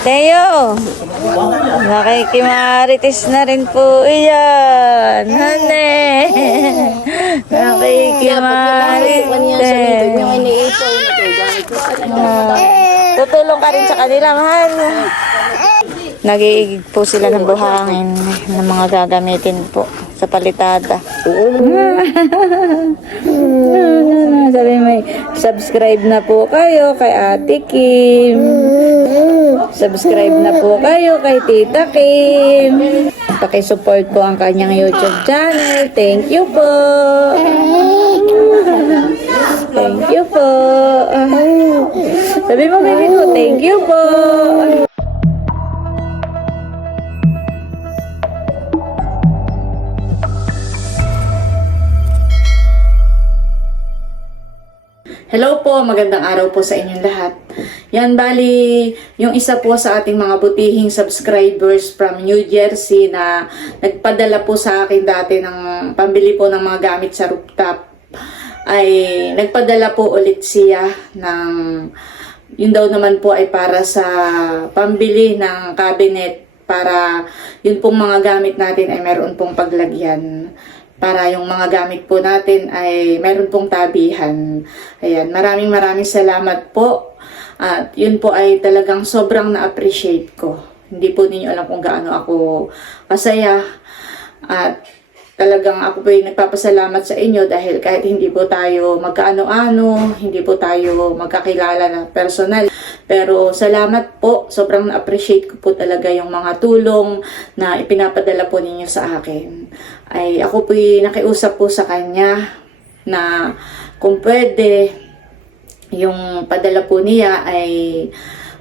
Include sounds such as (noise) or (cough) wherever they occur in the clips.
Teo, nakikimarites na rin po iyan. Hane. (laughs) Nakikimarites. Ah, tutulong ka rin sa kanila, mahal. Nag-iigig po sila ng buhangin ng mga gagamitin po sa palitada. (laughs) Sabi may subscribe na po kayo kay Ate Kim. Subscribe na po kayo kay Tita Kim. Pakisupport po ang kanyang YouTube channel. Thank you po. Thank you po. Sabi mo, baby ko, thank you po. Magandang araw po sa inyong lahat. Yan, bali, yung isa po sa ating mga butihing subscribers from New Jersey na nagpadala po sa akin dati ng pambili po ng mga gamit sa rooftop ay nagpadala po ulit siya ng yun daw naman po ay para sa pambili ng cabinet para yun pong mga gamit natin ay meron pong paglagyan para yung mga gamit po natin ay meron pong tabihan. Ayan, maraming maraming salamat po. At yun po ay talagang sobrang na-appreciate ko. Hindi po ninyo alam kung gaano ako kasaya. At talagang ako po ay nagpapasalamat sa inyo dahil kahit hindi po tayo magkaano-ano, hindi po tayo magkakilala na personal. Pero salamat po, sobrang na-appreciate ko po talaga yung mga tulong na ipinapadala po ninyo sa akin. Ay ako po nakiusap po sa kanya na kung pwede, yung padala po niya ay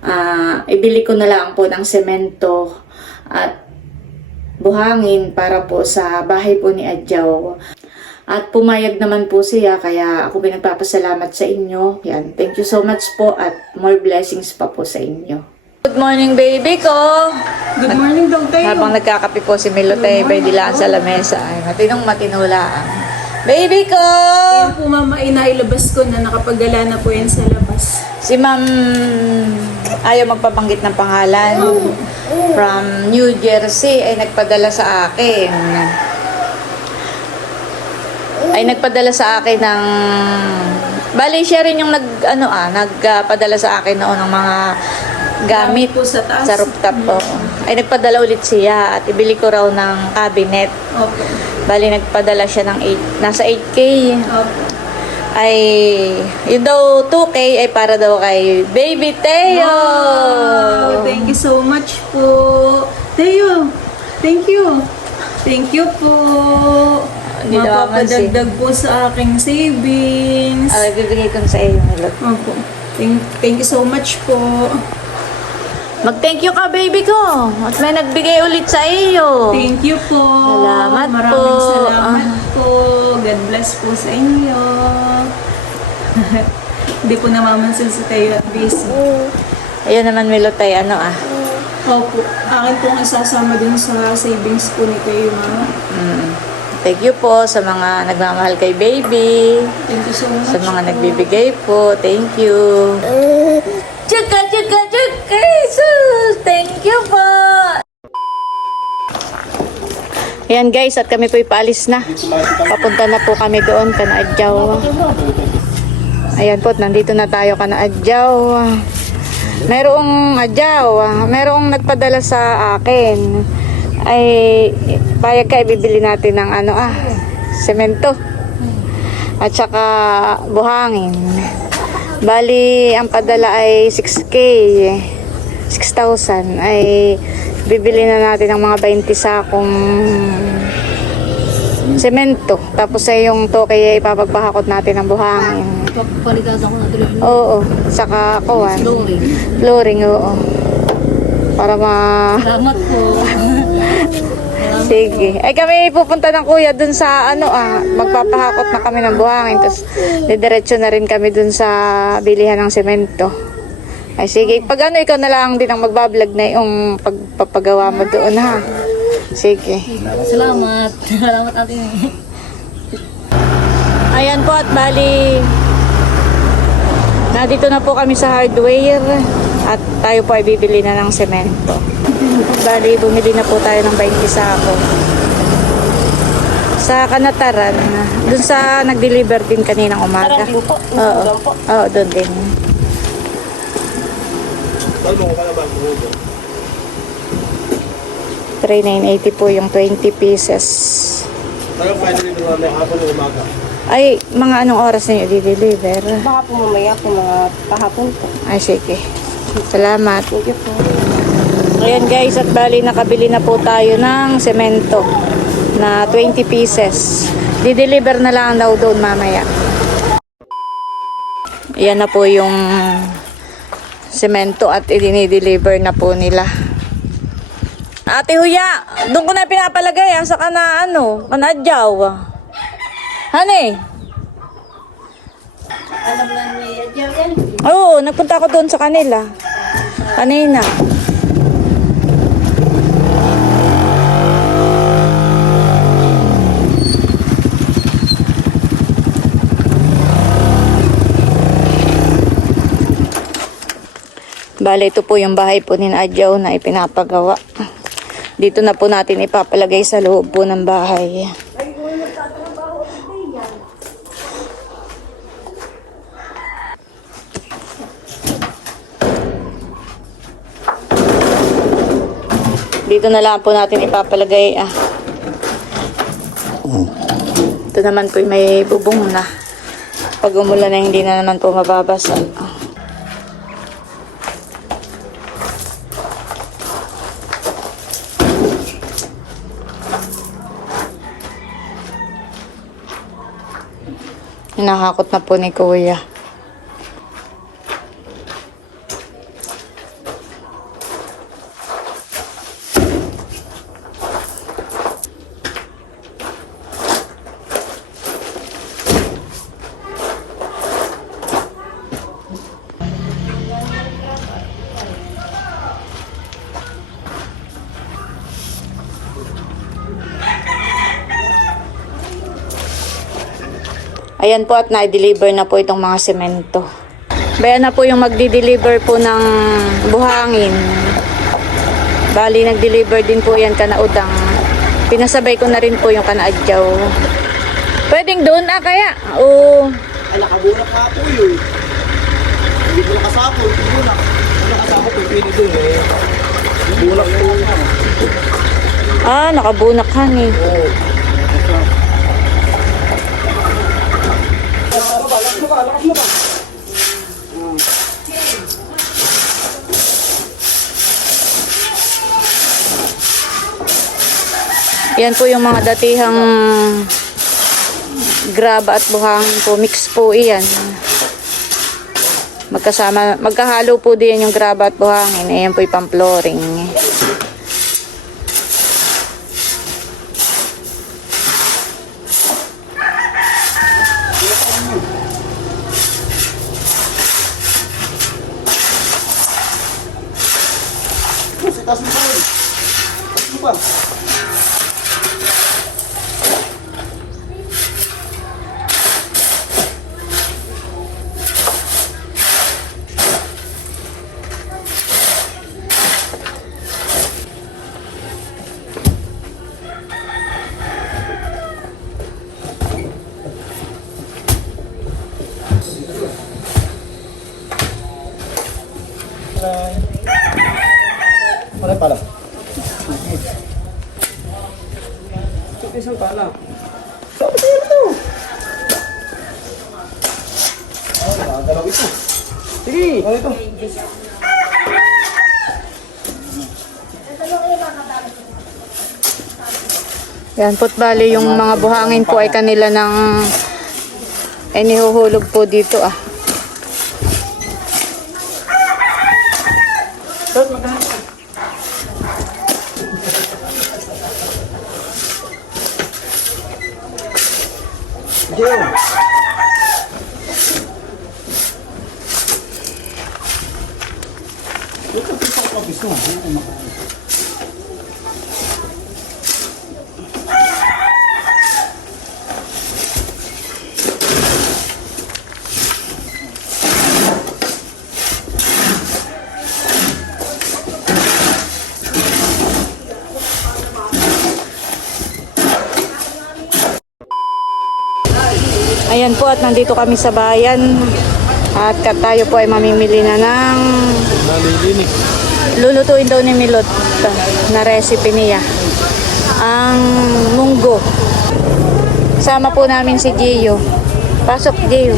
ah, ibili ko na lang po ng semento at buhangin para po sa bahay po ni Adjaw. At pumayag naman po siya, kaya ako pinagpapasalamat sa inyo. Yan, thank you so much po at more blessings pa po sa inyo. Good morning, baby ko! Good morning, Dong Tayo. Habang nagkakape po si Milote, bay dilaan sa lamesa. Ay, matinong matinulaan. Baby ko! Yan po mama, inailabas ko na nakapagala na po yan sa labas. Si ma'am ayaw magpabanggit ng pangalan. From New Jersey ay nagpadala sa akin. Ay nagpadala sa akin ng Bali siya rin yung nag ano ah, nagpadala sa akin noon ng mga gamit po sa taas. sa rooftop po. Ay nagpadala ulit siya at ibili ko raw ng cabinet. Opo. Bali nagpadala siya ng 8, nasa 8k Opo. Ay yun daw 2K ay para daw kay Baby Teo. Wow, thank you so much po. Teo, thank you. Thank you po. Mapapadagdag po sa aking savings. Ah, bibigay ko sa iyo. Opo. Thank, thank you so much po. Mag-thank you ka, baby ko. At may nagbigay ulit sa iyo. Thank you po. Salamat Maraming po. Ah. salamat po. God bless po sa inyo. (laughs) Hindi po namamansin si Tayo at busy. Ayun naman, Milot, ay ano ah. Opo. Akin pong isasama dun sa savings po ni Tayo, mama. Mm. Thank you po sa mga nagmamahal kay baby. Thank you so much Sa mga po. nagbibigay po. Thank you. Chuka, chuka, chuka, Jesus! Thank you po! Ayan guys, at kami po ipaalis na. Papunta na po kami doon, Kanaadyaw. Ayan po, nandito na tayo, Kanaadyaw. Merong adyaw, merong nagpadala sa akin. Ay, payag ka, ibibili natin ng ano ah, semento. At saka buhangin. Bali, ang padala ay 6K. 6,000. Ay, bibili na natin ng mga 20 sakong semento. Tapos ay yung toke ay ipapagpahakot natin ng buhangin. Palitas ako na tuloy. Oo, saka kuwan. Flooring. Flooring, oo. Para ma... Salamat po. (laughs) Sige. Ay kami pupunta ng kuya dun sa ano ah, magpapahakot na kami ng buhangin. Tapos didiretso na rin kami dun sa bilihan ng semento. Ay sige, pag ano ikaw na lang din ang magbablog na yung pagpapagawa mo doon ha. Sige. Salamat. (laughs) Salamat natin. Ayan po at bali Nandito na po kami sa hardware At tayo po ay bibili na ng semento. Bali, bumili na po tayo ng 20 sako. Sa Kanataran, dun sa nag-deliver din kaninang umaga. Taran din po? Oo, Doon po? Oo, doon din. Talmo ko ka na ba? Buhudo. 3,980 po yung 20 pieces. Na. Ay, mga anong oras niyo i-deliver? Baka po mamaya po mga pahapon po. Ay, sige. Salamat. Thank you po. Ayan guys, at bali nakabili na po tayo ng semento na 20 pieces. Di-deliver na lang daw doon mamaya. Ayan na po yung semento at i-deliver na po nila. Ate Huya, doon ko na pinapalagay ang saka na ano, kanadyaw. Hani? Alam na niya yan. Oo, nagpunta ako doon sa kanila. Kanina. Bale, ito po yung bahay po ni Adjaw na ipinapagawa. Dito na po natin ipapalagay sa loob po ng bahay. Dito na lang po natin ipapalagay. Ah. Ito naman po may bubong na. Pag umulan na hindi na naman po mababasa. Ah. Hinahakot na po ni Kuya. Ayan po at na-deliver na po itong mga semento. Bayan na po yung magdi-deliver po ng buhangin. Bali, nag-deliver din po yan kanaudang. Pinasabay ko na rin po yung kanaadyaw. Pwedeng doon ah kaya? Oo. Ay, nakabulak ka po yun. Hindi ko nakasako. Ito bulak. Ang nakasako po, pwede doon eh. Bulak po. Ah, nakabunak eh. Oo. Yan po yung mga datihang graba at buhangin po. Mix po iyan. Magkasama, magkahalo po din yung graba at buhangin. Ayan po yung pang-flooring. Kasi taas mo pa yun. Taas mo pa. Pala pala. Ito isang pala. Sabi tayo ito. Oh, nakagalaw ito. Sige. Ano ito? Yan po't bali yung mga buhangin po ay kanila ng ay nihuhulog po dito ah. At nandito kami sa bayan. At tayo po ay mamimili na ng lulutuin daw ni Milot na recipe niya. Ang munggo. Sama po namin si Gio. Pasok, Gio.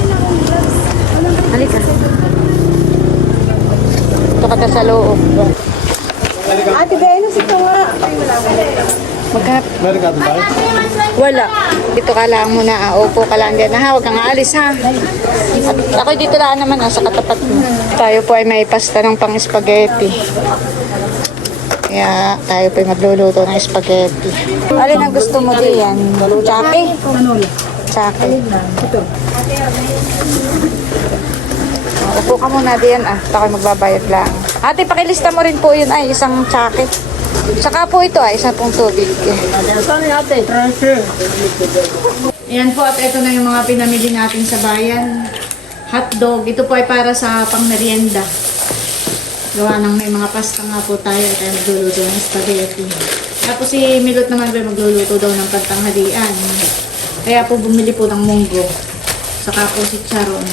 Halika. Ito ka sa loob. Ate Venus, ito nga. Maghanap. Meron ka ba? Wala. Dito ka lang muna. Ah. Ka lang dyan. Ha, huwag kang aalis ha. At ako dito lang naman ah, sa katapat mo. Tayo po ay may pasta ng pang spaghetti. Kaya tayo po ay magluluto ng spaghetti. Alin ang gusto mo diyan? Tsake. Oh, Upo ka muna diyan ah. Ako ay magbabayad lang. Ate, pakilista mo rin po yun ay isang tsake. Saka po ito ay isang pong tubig. Yan po at ito na yung mga pinamili natin sa bayan. Hotdog. Ito po ay para sa pangmerienda. Gawa ng may mga pasta nga po tayo at tayo magluluto ng spaghetti. Tapos si Milot naman po ay magluluto daw ng pantanghalian. Kaya po bumili po ng munggo. Saka po si Charon.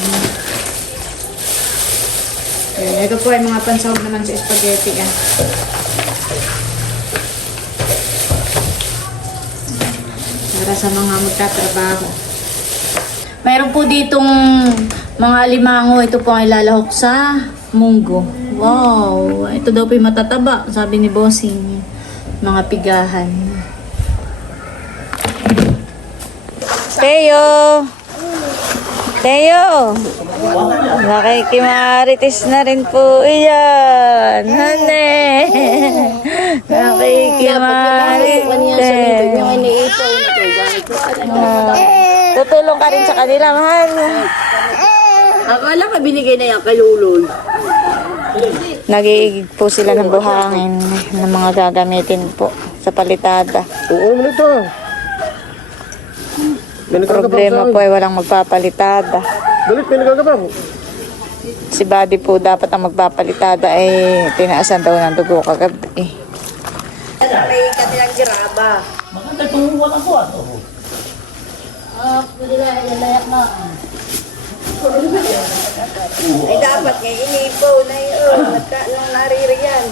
Ayan, ito po ay mga pansahog naman sa spaghetti. Ah. Para sa mga magtatrabaho. Mayroon po ditong mga alimango. Ito po ay lalahok sa munggo. Wow! Ito daw po yung matataba, sabi ni Bossing. Mga pigahan. Teo! Teo! Nakikimarites na rin po iyan. Hane! Nakikimarites. Ah, tutulong ka rin sa kanila, mahal. Akala ka binigay na yan kay Luloy. Nagiigig po sila ng buhangin ng mga gagamitin po sa palitada. Oo, ano ito? May Problema po ay walang magpapalitada. Galit, may nagagabang. Si Buddy po dapat ang magpapalitada ay tinaasan daw ng dugo kagabi. May katilang giraba. Ah, pwede na, layak na. Ay dapat nga inipo na yun. (coughs) Nagka, nung naririyan.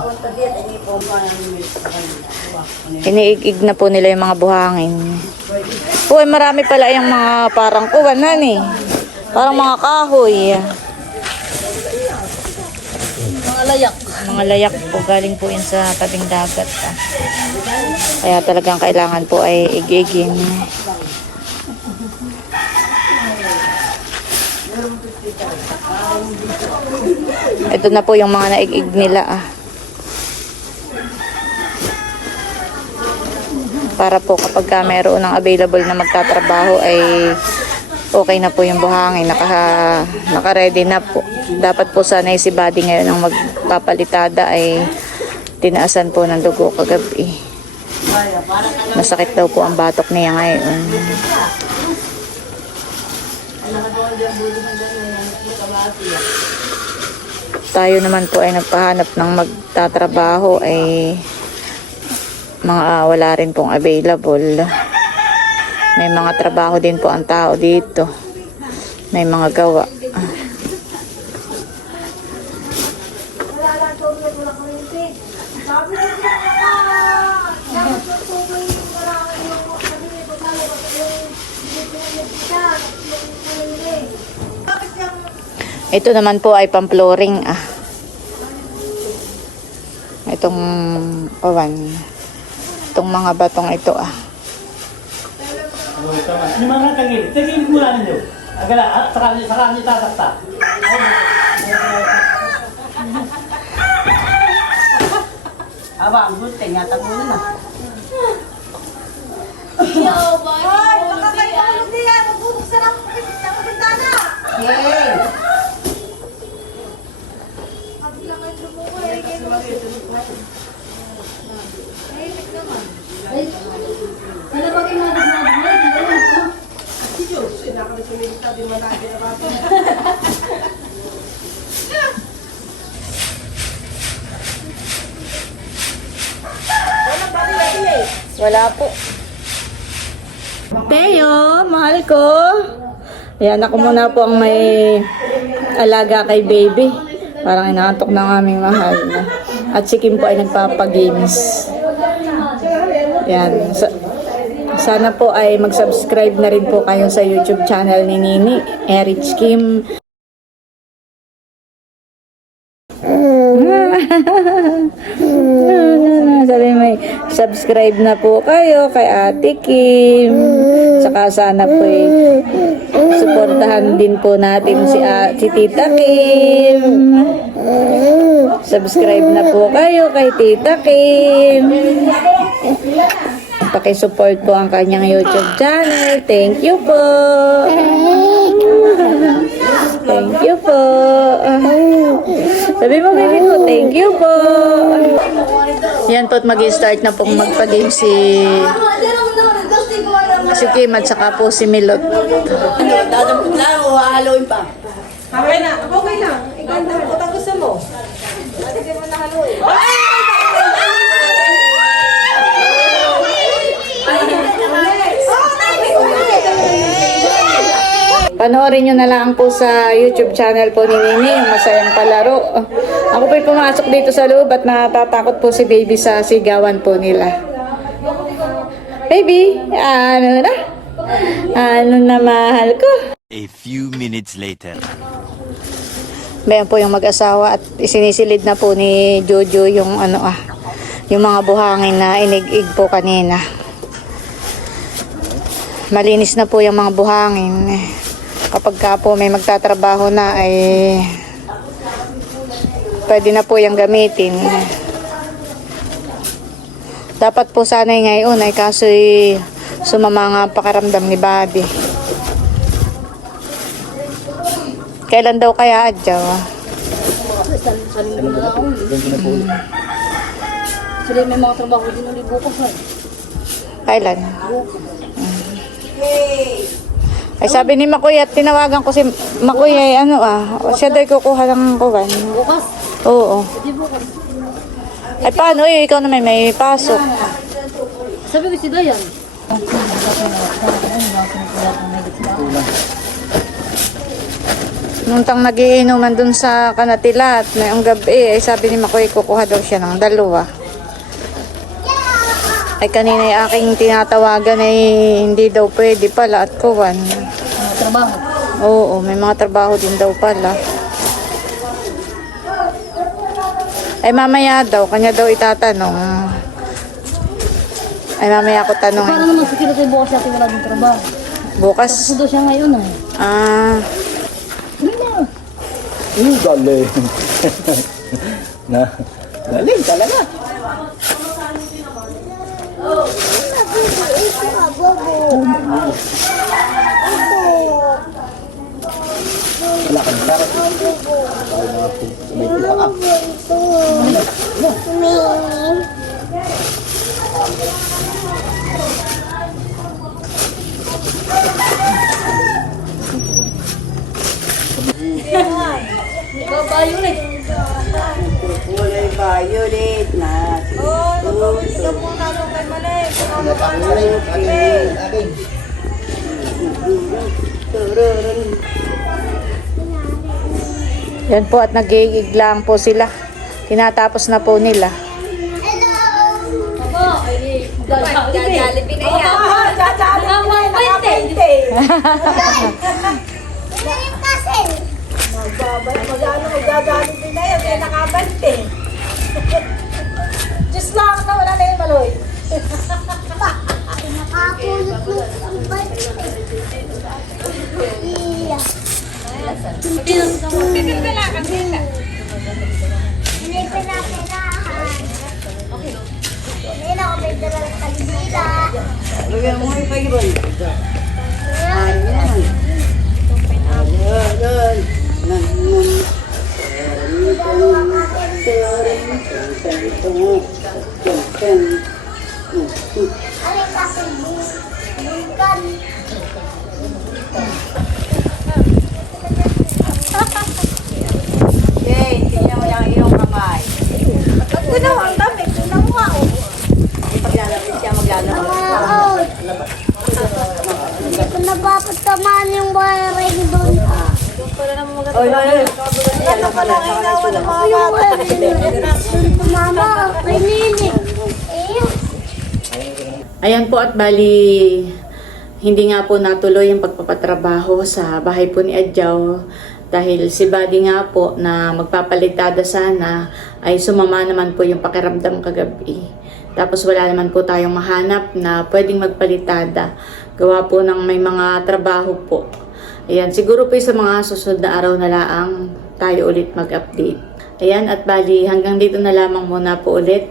Punta diyan, inipo mo. Iniigig na po nila yung mga buhangin. Uy, marami pala yung mga parang kuwanan eh. Parang mga kahoy. Mga layak. Mga layak po, galing po yan sa tabing dagat. ah. Kaya talagang kailangan po ay igigin. Ito na po yung mga naigig nila ah. Para po kapag ka mayroon ng available na magtatrabaho ay okay na po yung buhangin, naka, naka-ready na po. Dapat po sana si Buddy ngayon ang magpapalitada ay tinaasan po ng dugo kagabi. Masakit daw po ang batok niya ngayon. Tayo naman po ay nagpahanap ng magtatrabaho ay mga ah, wala rin pong available. May mga trabaho din po ang tao dito. May mga gawa. Ito naman po ay pang-flooring ah. Itong owan. Itong mga batong ito ah. Yung mga tagil, tagil mo lang nyo. Agala, at saka, saka nyo tatakta. Aba, ang buti nga, tagulo na. Wala po. Teo, mahal ko. Ayan, ako muna po ang may alaga kay baby. Parang inaantok na ng aming mahal. At si Kim po ay nagpapagames. Yan. Sa- sana po ay mag-subscribe na rin po kayo sa YouTube channel ni Nini, Erich Kim. (laughs) Sabi may subscribe na po kayo kay Ate Kim. Saka sana po eh, suportahan din po natin si, ah, si Tita Kim. Subscribe na po kayo kay Tita Kim. Pakisupport po ang kanyang YouTube channel. Thank you po. Thank you po. Sabi mo, baby po, thank you po. Yan po mag-start na pong magpa-game si si Kim at saka po si Milot. Dadampot lang o hahaluin pa. Okay na, okay lang. Iganda Panoorin nyo na lang po sa YouTube channel po ni Nini, yung Masayang Palaro. Ako po'y pumasok dito sa loob at natatakot po si baby sa sigawan po nila. Baby, ano na? Ano na mahal ko? A few minutes later. Bayan po yung mag-asawa at isinisilid na po ni Jojo yung ano ah, yung mga buhangin na inig-ig po kanina. Malinis na po yung mga buhangin. Kapag ka po may magtatrabaho na ay pwede na po yung gamitin. Dapat po sana'y ngayon ay kaso'y sumama nga ang pakaramdam ni Buddy. Kailan daw kaya adyaw? Sila may mga trabaho din ulit bukas eh. Kailan? Ay sabi ni Makuya, at tinawagan ko si Makuya, ay ano ah, siya daw kukuha ng kuwan. Bukas? Oo. Ay paano eh, ikaw naman may pasok. Sabi ko si Dayan. Nung tang nagiinuman dun sa kanatilat, ngayong gabi, ay sabi ni Makuya, kukuha daw siya ng dalawa. Ay kanina ay aking tinatawagan ay hindi daw pwede pala at kuwan. Mga trabaho. Oo, may mga trabaho din daw pala. Ay mamaya daw, kanya daw itatanong. Ay mamaya ako Paano tanongin. naman si Kilo tayo bukas natin wala din trabaho? Bukas. Sundo siya ngayon eh. Ah, Hmm, galing. (laughs) na, galing talaga. Wala ka na sarap. Bawal na may tila ka. Babayo ulit. Kulay violet na yan po at nagigiglang po sila. Tinatapos na po nila. Aba, ay, Jollibee na yan. Tama, 20. Magano magagalit din na yun, kaya nakabante. (laughs) Diyos lang na wala na yung maloy. Hindi pinapirahan. Ano kasi bukan? Yay, tingnan mo yung iyong kamay. Ba't ko ang dami? Tingnan mo ako. Oh. Hindi paglalabas siya, maglalabas. Ah, Oo. Hindi ko napapatamaan yung wiring doon. Doon pala naman maganda. Oy, oy, oy. Ano pala ang inawa ng mga bata? Yung wiring. Mama, kinilig. Oh, Ayan po at bali, hindi nga po natuloy yung pagpapatrabaho sa bahay po ni Adjaw dahil si Buddy nga po na magpapalitada sana ay sumama naman po yung pakiramdam kagabi. Tapos wala naman po tayong mahanap na pwedeng magpalitada. Gawa po ng may mga trabaho po. Ayan, siguro po sa mga susunod na araw na laang tayo ulit mag-update. Ayan, at bali hanggang dito na lamang muna po ulit